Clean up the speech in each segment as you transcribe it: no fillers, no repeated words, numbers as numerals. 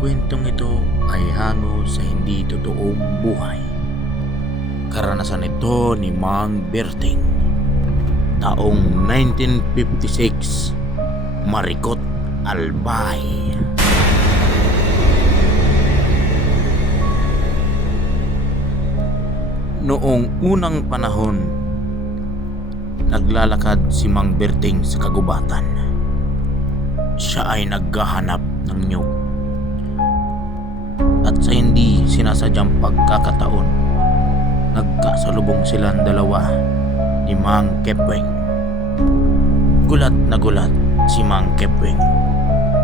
kwentong ito ay hango sa hindi totoong buhay. Karanasan ito ni Mang Berting. Taong 1956, Marikot, Albay. Noong unang panahon, naglalakad si Mang Berting sa kagubatan. Siya ay naghahanap ng niyog. At sa hindi sinasadyang pagkakataon, nagkasalubong silang dalawa ni Mang Kepweng. Gulat na gulat si Mang Kepweng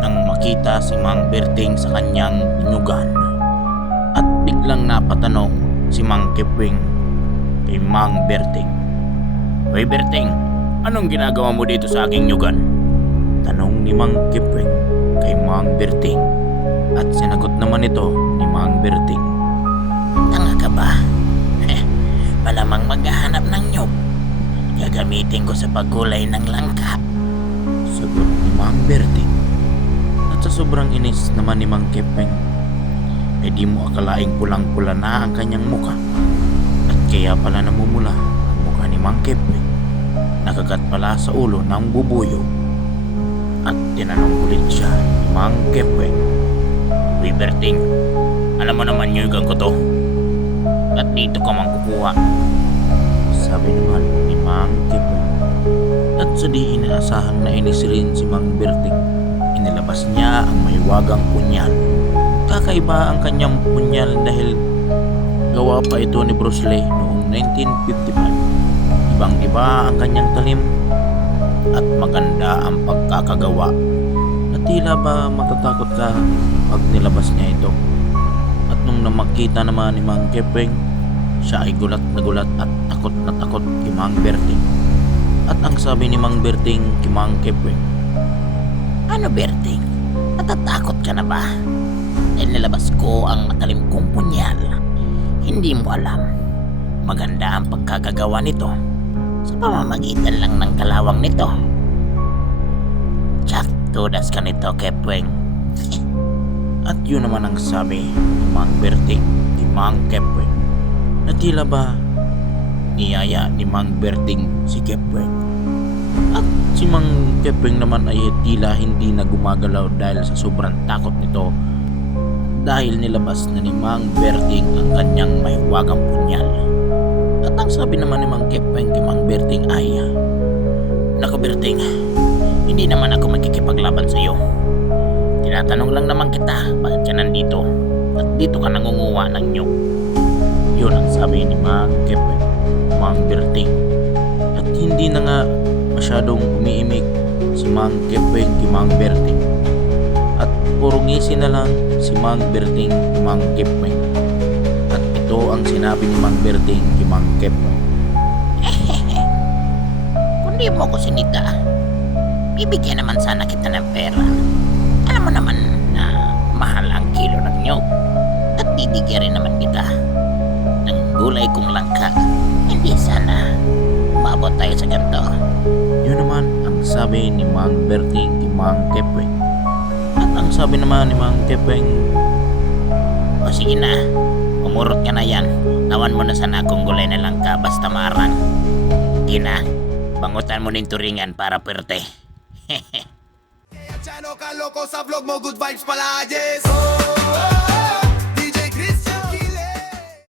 nang makita si Mang Berting sa kanyang inyugan. At biglang napatanong si Mang Kepweng kay Mang Berting. "Hoy Berting, anong ginagawa mo dito sa aking nyugan?" Tanong ni Mang Kepweng kay Mang Berting. At sinagot naman ito ni Mang Berting. Tanga ka ba? Malamang maghahanap ng nyog. Gagamitin ko sa paggulay ng langka. Sagot ni Mang Berting. At sa sobrang inis naman ni Mang Kepweng, ay di mo akalaing pulang-pula na ang kanyang muka. At kaya pala namumula ang mukha ni Mang Kepweng. Nakagat pala sa ulo ng bubuyo. At tinanong ulit siya ni Mang Kepweng. Uy Berting, alam mo naman nyugan ko to. At dito ka man kukuha. Sabi naman ni Mang Kepweng. At sa di inaasahan na inis rin si Mang Berting, inilabas niya ang mahiwagang punyal. Kakaiba ang kanyang punyal dahil gawa pa ito ni Bruce Lee noong 1955. Ibang-iba ang kanyang talim at maganda ang pagkakagawa. At tila ba matatakot ka pag nilabas niya ito. At nung namakita naman ni Mang Kepweng, siya ay gulat na gulat at takot na takot kay Mang Berting. At ang sabi ni Mang Berting kay Mang Kepweng, Ano Berting? Natatakot ka na ba? Dahil nilabas ko ang matalim kong punyal. Hindi mo alam. Maganda ang pagkagagawa nito sa pamamagitan lang ng kalawang nito. Tsak, tudas ka nito, Kepweng. At yun naman ang sabi ni Mang Berting kay Mang Kepweng, na tila ba niyaya ni Mang Berting si Kepweng. At si Mang Kepweng naman ay tila hindi na gumagalaw dahil sa sobrang takot nito, dahil nilabas na ni Mang Berting ang kanyang mahiwagang punyal. At ang sabi naman ni Mang Kepweng kay Mang Berting ay, Naku Berting, hindi naman ako magkikipaglaban sa iyo. Tinatanong lang naman kita, bakit ka nandito? At dito ka nangunguha ng nyog. Yun ang sabi ni Mang Kepweng, Mang Berting. At hindi na nga masyadong umiimik si Mang Kepweng kay Mang Berting. At puro ngisi na lang si Mang Berting kay Mang Kepweng. At ito ang sinabi ni Mang Berting kay Mang Kepweng. Kung di mo ko sinita, bibigyan naman sana kita ng pera. Alam mo naman na mahal ang kilo ng nyog. At bibigyan rin naman kita ng gulay kong langka. Hindi sana umabot tayo sa ganito. Yun naman ang sabi ni Mang Berting kay Mang Kepweng. At ang sabi naman ni Mang Kepweng, O sige na, umurot ka na yan. Tawan mo na sana akong gulay na langka basta marang. Sige na, bangutan mo ng turingan para perte. Chano ka loco sa vlog mo, good vibes palagi.